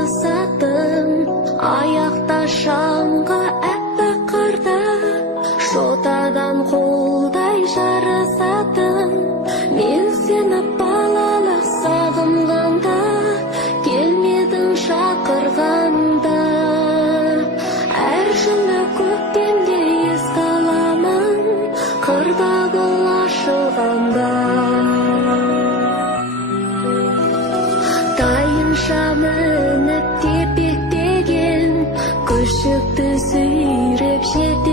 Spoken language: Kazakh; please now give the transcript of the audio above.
жарысатын, аяқта шаңға әппақ қарда, жотадан қолдай жарысатын. Мен сені балалық сағынғанда, келмедің шақырғанда. Әр жылы көктемде еске аламын, қырда гүл ашылғанда. Тайынша мініп тепектеген, күшікті сүйреп жете